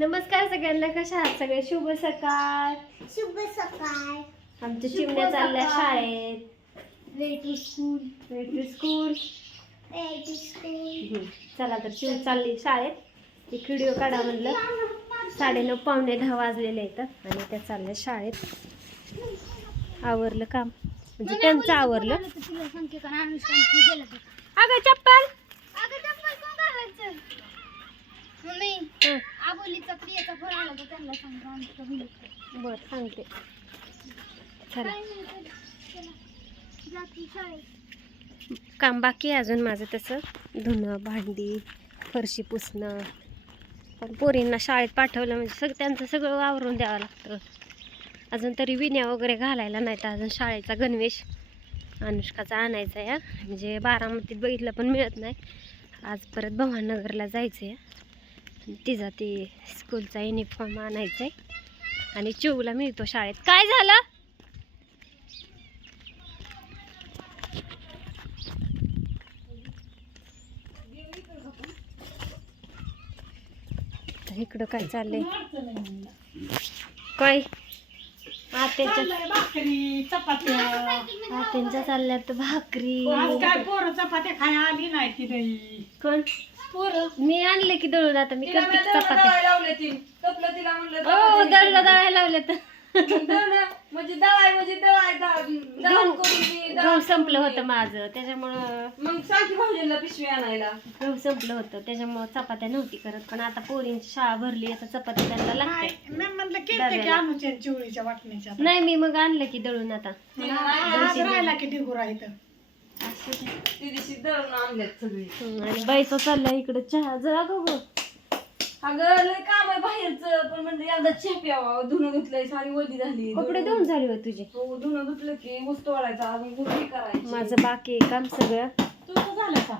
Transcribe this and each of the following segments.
नमस्कार सगळ्यांना कशा आहात सगळे? शुभ सकाळ. शुभ सकाळ. आमच्या चिमण्या चालल्या. शाळेत. वेटी स्कूल स्कूल वेटी स्कूल चला तर चिव चालली शाळेत. एक व्हिडिओ काढा म्हणलं. साडेनऊ पावणे दहा वाजलेले आहेत. आणि त्या चालल्या शाळेत. आवरलं काम. म्हणजे त्यांचं आवरलं. अगं चप्पल. अगं चप्पल मम्मी हं, आबोलीचा प्रियाचा फोन आला होता त्यांना सांगतो आमचं मुलं बरं सांगते. चला. काय म्हणतात चला. जाती शाळेत. काम बाकी आहे अजून माझं तसं. धुणं भांडी फरशी पुसणं. पण पोरींना शाळेत पाठवलं म्हणजे सग त्यांचं सगळं आवरून द्यावं लागतं. अजून तरी विण्या वगैरे घालायला नाही तर अजून शाळेचा गणवेश अनुष्काचा आणायचा आहे हा. म्हणजे बारामतीत बघितलं पण मिळत नाही. आज परत भवाननगरला जायचं आहे तिचा ती स्कूलचा युनिफॉर्म आणायचा आहे आणि चिवला मिळतो शाळेत. काय झालं? तर इकडं काय चाललंय? काय? आत्याच्या चालल्यात भाकरी. आज काय पोरं चपात्या खाय आली नाही ती नाही कोण? पोरं. मी आणले की दळून आता मी तिला करते की चपात्या दळायला लावले ती तपलं तिला म्हणलं हो चपात्या दळलं घे. दळायला लावले तर दळणं म्हणजे दळाय म्हणजे दळाय दा- दळण गहू करून ती, दळण गहू करून संपलं. होतं माझं त्याच्यामुळं मग सांग भाऊजींना पिशवी आणायला. गहू संपलं होतं त्याच्यामुळं चपात्या नव्हती करत पण आता पोरींची शाळा भरली आता चपात्या त्यांना लागते मी म्हणलं केलते की डब्याला. अनुच्या चिवळीच्या वाटणीच्या नाही मी मग आणलं की दळून आता. तिला नाही आज राहिला की ती दिवशी दळून आणल्यात सगळी. आणि बाईचा चाललाय इकडं चहा जरा गो अगं लय काम आहे बाहेरचं पण म्हणजे एकदा चहा प्यावा. धुणं धुतलंय सारी वली झाली. कपडे धुवून झाले हो तुझे? हो धुणं धुतलं की ऊस तोडायचा अजून गुरणी करायची. माझं बाकी आहे काम सगळं. तुझं झालं का?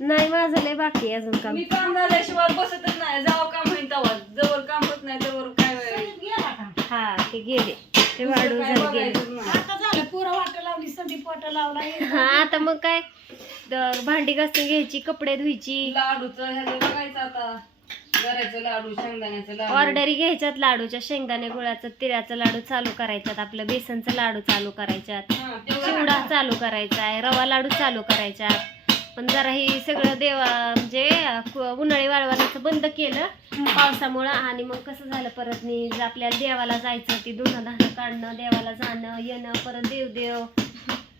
नाही माझं लय बाकी आहे अजून काम. मी काम झाल्याशिवाय बसतच नाही. जावं काम होईल तेव्हा. जवळ काम होत नाही तेव्हा काय संदीप गेला का? हा ते गेले. ते वाढून काय झाले गेले. आता झालं पुरं वाट लावली संदीप वाट लावला हा आता मग काय? द- भांडी घासून घ्यायची कपडे धुयची लाडूचं ह्याचं बघायचं आता. गऱ्याचं लाडू शेंगदाण्याचं लाडू. ऑर्डरी घ्यायच्यात लाडूच्या शेंगदाणे गुळाचं तिळाचं लाडू चालू करायच्यात. आपलं बेसनचं लाडू चालू करायच्यात. चिवडा चालू करायचा आहे रवा लाडू चालू करायच्यात. पण जरा ही सगळं देवा म्हणजे उन्हाळी वाळवण्याचं बंद केलं पावसामुळं आणि मग कसं झालं परत मी ज- आपल्याला देवाला जायचं ती धुणं धाणं काढणं देवाला जाणं येणं परत देव देव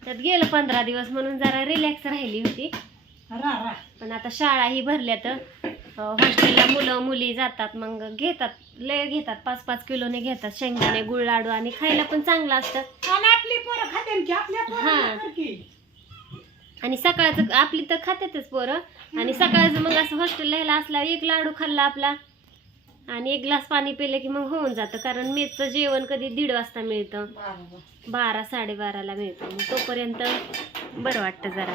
त्यात गेलं पंधरा दिवस म्हणून जरा रिलॅक्स राहिली होती. पण आता शाळा ही भरल्या तर हॉस्टेलला मुलं मुली जातात मग घेतात. लय घेतात. पाच पाच किलोने घेतात. शेंगदाणे गुळ लाडू आणि खायला पण चांगलं असतं. आणि हा. सकाळचं आपली तर खात्यातच पोरं. आणि सकाळचं मग असं हॉस्टेलला असला एक लाडू खाल्ला आपला. आणि एक ग्लास पाणी पिलं की मग होऊन जातं. कारण मेचं जेवण कधी दीड वाजता मिळतं. बारा. साडेबाराला मिळतं. मग तोपर्यंत बरं वाटतं जरा.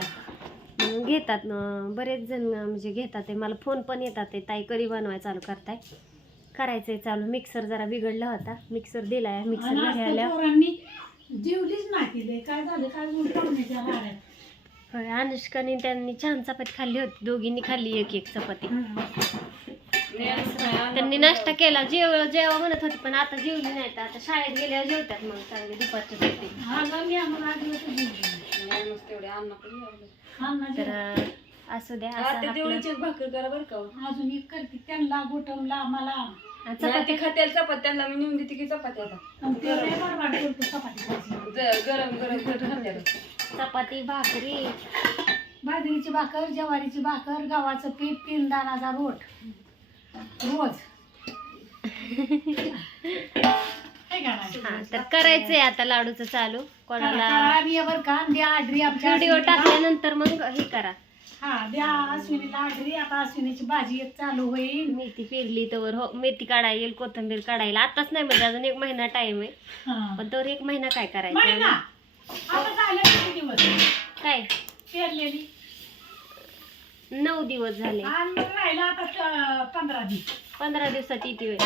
मग घेतात न. बरेच जण म्हणजे घेतात आहे मला फोन पण येतात ते. ताई करी बनवाय चालू करताय? करायचंय चालू. मिक्सर जरा बिघडला होता. मिक्सर दिलाय. मिक्सर जेवलीच नाही काय झालं? काय होय अनुष्काने त्यांनी छान चपाती खाल्ली होती. दोघींनी खाल्ली एक एक चपाती त्यांनी नाश्ता केला जेव जेवा म्हणत होती पण आता जेवली नाही तर आता शाळेत गेल्यावर जेवतात मग चांगली दुपारच्या सुट्टी. हा. हा तर असू द्या भाकर करा बरं का हो. अजून एक करते त्यांना गोटमला मला चपाती खात्याला चपात्या त्यांना मी नेऊन देते की आता. चपाती गरम गरम चपाती भाकरी. बाजरीची भाकर ज्वारीची भाकर गव्हाचं पीठ तीन दाणाचा रोट. रोज. हे तर करायचंय आता लाडूचं चालू. कोणाला बरं का? द्या आडरी आमच्या व्हिडिओ. टाकल्यानंतर मग हे करा. हा द्या अश्विनीला आडरी आता अश्विनीची भाजी एक चालू होईल. मेथी पेरली तर हो मेथी काढायला येईल कोथिंबीर काढायला. आताच नाही म्हणजे अजून एक महिना टाइम आहे. हा. पण तर एक महिना काय महिना. करायचं आता झाले किती दिवस? काय? पेरलेली. नऊ दिवस झाले. आणि मग राहिला आता च- पंधरा दिवस. पंधरा दिवसाची ती वेळ.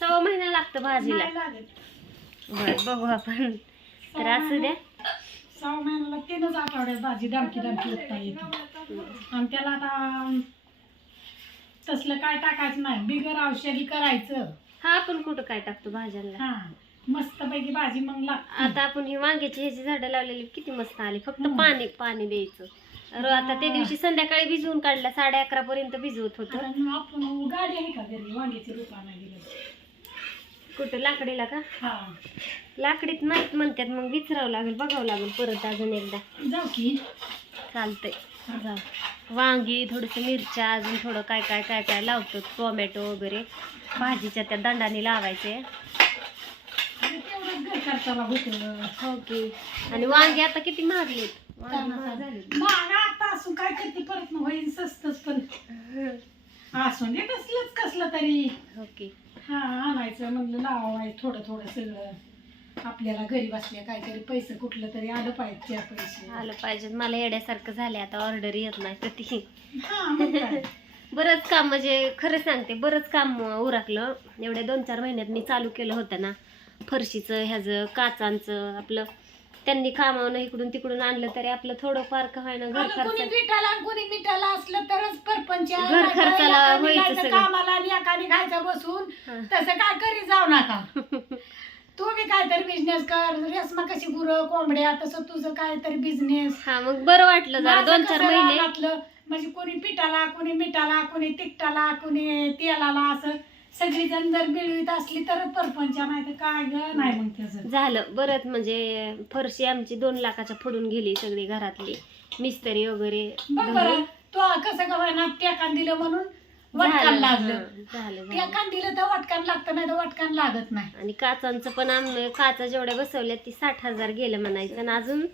सव्वा महिना लागतो भाजीला. नाही लागत. बर बघू आपण. तर असू द्या. सहा महिन्याला तीनच आठवड्यात भाजी डामकी डामकी उपता येते. आणि त्याला आता तसलं काय टाकायचं नाही. बिगर औषधी करायचं. हा आपण कुठं काय टाकतो भाज्यांना? हा मस्तपैकी भाजी मग लागते. आता आपण ही वांग्याची ह्याची झाडं लावलेली किती मस्त आली. फक्त हम्म. पाणी पाणी द्यायचं. र- आता त्या दिवशी संध्याकाळी भिजवून काढल्या साडे अकरा पर्यंत भिजवत होतं. आता मग आपण गाडी आहे का घरी? वांग्याची रूपा नाही गेलं कुठं लाकडीला का? हा. लाकडीत नाहीत म्हणतात मग विचारावं लागेल बघावं लागेल परत अजून एकदा. जाऊ की. चालतंय. जाऊ. वांगी थोडंसं मिरच्या अजून थोडं काय काय काय काय लावतो टोमॅटो वगैरे. भाजीच्या त्या दंडाने लावायचे. आणि तेवढंच घर खर्चाला होतं. हो की. आणि वांगी आता किती महागलेत आता असून काय करते? परत मग होईल पण. असून दे कसलंच कसलं तरी. हो की हा आणायचं म्हणलं लावायचं थोडं थोडं सगळं. आपल्याला घरी बसल्या काहीतरी पैसे कुठलं तरी आलं पाहिजे पैसे. आलं पाहिजे. मला येड्यासारखं झाले आता ऑर्डर येत नाही तर ती. हा मग काय. बरंच काम म्हणजे खरं सांगते बरंच काम उरकलं. एवढ्या दोन चार महिन्यात मी चालू केलं होतं ना. फरशीचं ह्याचं काचांचं आपलं त्यांनी कामावनं इकडून तिकडून आणलं तरी आपलं थोडंफार का होईना घर अगं, कोणी खर्च पिठाला आणि कोणी मिठाला असलं तरच परपंच आहे. घर नाहीतर खर्चाला एकाने व्हायचं जायचं सगळं. कामाला आणि एकाने खायचं बसून हा. तसं काय करी जाऊ नका तू बी काहीतरी बिझनेस कर रेसमा कशी गुरं कोंबड्या तसं तुझं काहीतरी बिझनेस हा मग बरं वाटलं जरा दोन चार महिने म्हणजे कोणी पिठाला कोणी मिठाला कोणी तिखटाला कोणी तेलाला असं सगळी जण जर मिळवीत असली तरच परपंच नाही तर काय ग? नाही मग त्याचं. झालं. बरंच म्हणजे फरशी आमची दोन लाखाच्या फोडून गेली सगळी घरातली. मिस्त्री वगैरे बघ बरं. तो कसं का ना टेकान दिलं म्हणून वटकान झालं लागलं. हं, झालं झालं. टेकान दिलं तर वटकान लागतं नाही तर वटकान लागत नाही. आणि काचांचं पण आम्ही काचा जेवढ्या बसवल्या ती साठ हजार गेलं म्हणायचं. आणि अजून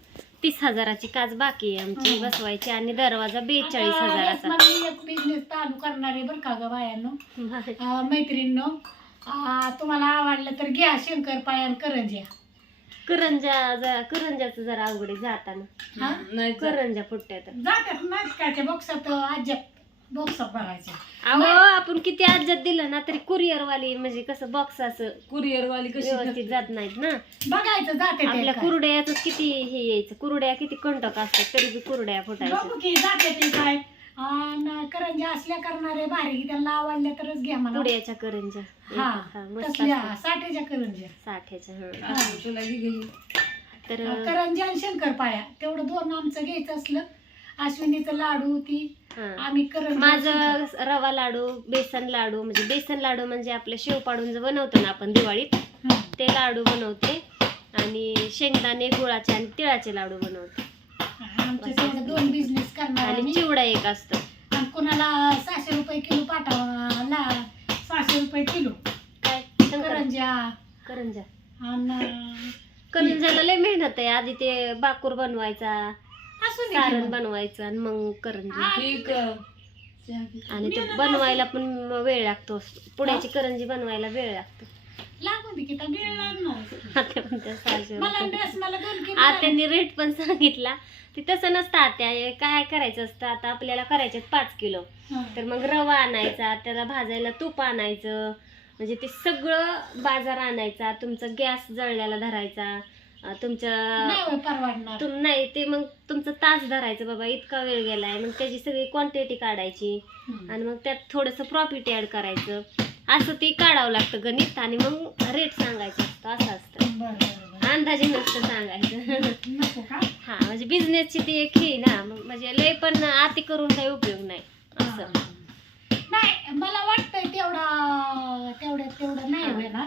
तीस हजाराची काच बाकी आहे आमची. बसवायची आणि दरवाजा बेचाळीस आता हजाराचा. एक बिझनेस चालू करणार आहे बरं का ग बायांनो. अं, मैत्रिणींनो अं, तुम्हाला आवडलं तर घ्या शंकर पायान करंज्या. करंजा जरा करंजाचं जरा अवघड आहे जाताना. हा? नाही तर. करंजा फुटत्यात. जातात नाहीत काय ते बॉक्सात बॉक्सात भरायचे अहो आपण किती आज्यात दिलं ना तरी कुरिअर वाली म्हणजे कसं बॉक्स असं कुरिअर वाली कशी व्यवस्थित जात नाहीत ना बघायचं जाते ते आपल्या काय. कुरड्याच किती हे यायचं कुरड्या किती कंटक असतात तरी बी कुरड्या फुटायच्या बघू की जाते ते काय अन् करंज्या असल्या करणारे भारी की त्यांना आवडल्या तरच घ्या म्हणा पुड्याच्या करंजा हा हा, मस्त तसल्या असतात. साठ्याच्या करंज्या साठ्याच्या हं. तुला. तर करंज्या आणि शंकरपाळ्या तेवढं दोन आमचं घ्यायचं असलं अश्विनीचं लाडू ती. आम्ही करंज्या माझं रवा लाडू बेसन लाडू म्हणजे बेसन लाडू म्हणजे आपलं शेव पाडून जे बनवतो ना आपण दिवाळीत हं. ते लाडू बनवते. आणि शेंगदाणे गुळाचे आणि तिळाचे लाडू बनवते. आमचे दोन बिझनेस करणार आणि आम्ही. चिवडा एक असतो. आणि कोणाला सहाशे रुपये किलो पाठवा ला सहाशे रुपये किलो. काय? करंज्या करंजा. आणि करंजाला लय मेहनत आहे. आधी ते बाकूर बनवायचा सारण. बनवायचं आणि मग करंजी ठीक. आणि ते बनवायला पण वेळ लागतो. पुण्याची करंजी बनवायला वेळ लागतो. लागून दे की त्या वेळ लागणार. आता म्हणते सहाशे मला रुपये. ड्रेस मला दोन किलो आत्यांनी रेट पण सांगितला. ते तसं नसतं आत्या. हे काय करायचं असतं? आता आपल्याला करायचे पाच किलो. तर मग रवा आणायचा त्याला भाजायला तूप आणायचं. म्हणजे ते सगळं बाजार आणायचा. तुमचा गॅस जळल्याला धरायचा. तुमच्या परवडणार. तुम नाही ते मग तुमचं तास धरायचं बाबा इतका वेळ गेलाय. मग त्याची सगळी क्वांटिटी काढायची. हं. आणि मग त्यात थोडंसं प्रॉफिट ॲड करायचं. असं ते काढावं लागतं गणित आणि मग रेट सांगायचं असतं असं असतं. अंदाजे नसतं सांगायचं. हा म्हणजे बिझनेसची ती एक हे ना. मग म्हणजे लय पण आती करून काही उपयोग नाही. असं. नाही मला वाटतंय तेवढा तेवढ्यात तेवढं नाही हा. होणार.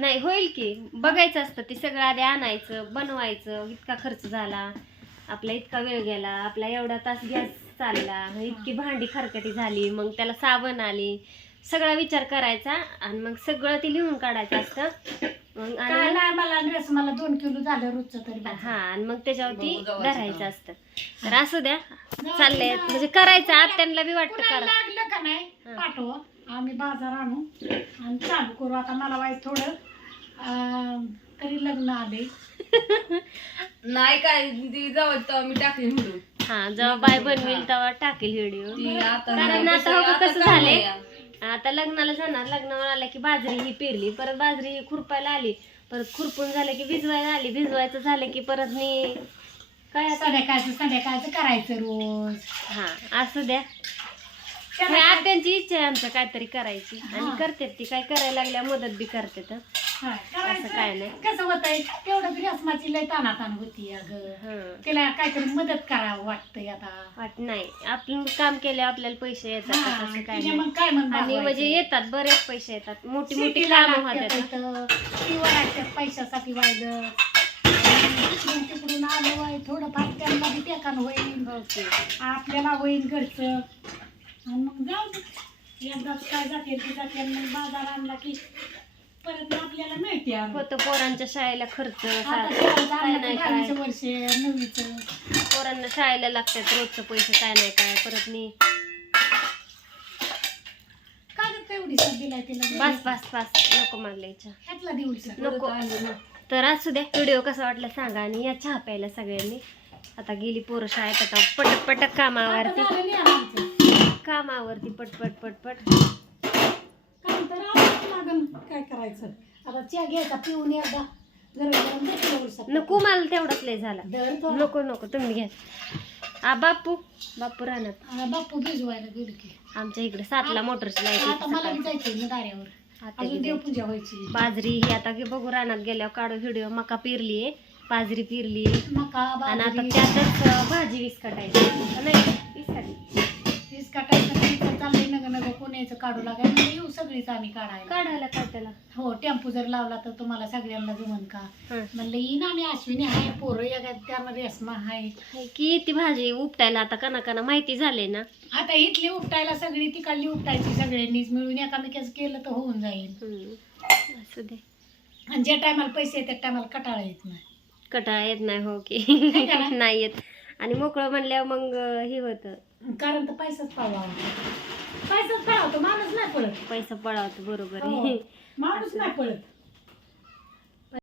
नाही होईल की. बघायचं असतं ते सगळं आधी आणायचं बनवायचं इतका खर्च झाला आपला इतका वेळ गेला आपला एवढा तास गॅस चालला मग इतकी भांडी खरकटी झाली मग त्याला साबण आली सगळा विचार करायचा आणि मग सगळं ते लिहून काढायचं असतं. मग आणि नाही मला ड्रेस मला दोन किलो झालं रोजचं तरी. हा आणि मग त्याच्यावरती बघू धरायचं. असतं. तर असू द्या चाललंय. म्हणजे करायचं आत्यांना बी वाटतं करा. लागलं का नाही हा. पाठवा. आम्ही बाजार आणू आणि चालू करू. आता मला वाईट थोडं तरी लग्न आले नाही काय ती जाऊ तेव्हा मी टाकली म्हणून हा जेव्हा बाय बनवेल तेव्हा टाकेल व्हिडिओ ती आता कारण नाही, आता कसं- झालंय. नाही. आता लग्नाला जाणार लग्नावर आलं की बाजरी ही पेरली परत बाजरी ही खुरपायला आली. परत खुरपून झालं की भिजवायला आली भिजवायचं झालं की परत मी काय आता? संध्याकाळचं संध्याकाळचं करायचं रोज. हा असू द्या. हे आत्यांची इच्छा आहे आमच्या काहीतरी करायची. आणि. करतात ती काय करायला लागल्या मदत बी करतात हं. करायचं. असं काय नाही. कसं होतंय तेवढं तरी अस्माची लय तानातान होती अगं. हं. तिला काहीतरी मदत करावं वाटतंय आता. वाट नाही. आपण काम केले आपल्याला पैसे येतात हा, असं काय तिने नाही. मग काय म्हण आणि म्हणजे येतात बरेच पैसे येतात. मोठी मोठी कामं होतात पैशासाठी वाहिलं तिकडून तिकडून आलो आहे थोडंफार त्यांना बी टेकान होईल. ओके. आपल्याला होईल घरचं. आणि मग जाऊ दे. एकदाच काय जाते ते जाते मग बाजार आणला की परत आपल्याला मिळते आणि. होतं पोरांच्या शाळेला खर्च आता सा- शेवटचं काय आणलं नाही की काय. दहावीचं वर्ष नववीचं पोरांना शाळेला लागतात रोजचं पैसे काय नाही काय. परत मी काय गं तेवढी सर दिलाय तिला बस बस बस. नको मागल्याच्या ह्यातला देऊ सर नको. तर असू द्या व्हिडिओ कसा वाटला सांगा आणि या चहा प्यायला सगळ्यांनी. आता गेली पोरं शाळेत आता पटक पटक कामावरती. झालं नाही आमचं. कामावरती पटपट पटपट काम तर काय करायचं? आता चहा घ्यायचा पिऊन एकदा. गरम गरम. नको मला तेवढाच लय झाला. दर तो. नको नको तुम्ही घ्या. आ बापू बापू राहणार आ, बाप्पू भिजवायला गेलो की. आमच्या इकडे सातला मोटरची लाइट आता मला बी जायचंय ना दाऱ्यावर. आता अजून बी देवपूजा व्हायची. बाजरी ही आता की बघू रानात गेल्यावर काढू व्हिडिओ मका पेरली बाजरी पेरली मका आणि आता बाजरी. त्यातच अं, भाजी वीस काटायची नाही. वीस काटायचं चाललंय नग नग कोणाचं काढू लागाय म्हणजे येऊ सगळीच आम्ही काढायला काढायला काय त्याला? हो टेम्पो जर लावला तर तुम्हाला सगळ्यांना जमन का? हं. म्हणलं येईन आम्ही अश्विनी आहे पोरं या त्यांना रेसमा आहे. हाय की ती भाजी उपटायला आता कना कना माहिती झाले ना. आता इथली उपटायला सगळी तिकडली उपटायची सगळ्यांनीच मिळून एकामेकाच केलं तर होऊन जाईल. हम्म. असू दे. आणि ज्या टायमाला पैसे येतात त्या टायमाला कटाळा येत नाही. कटाळा येत नाही हो की? नाही येत. आणि मोकळं म्हणल्यावर मग हे होतं. कारण तर पैसाच पळवा पैसाच पळवतो माणूस नाही पळत. पैसा पळावतो बरोबर हो. आहे. माणूस नाही पळत.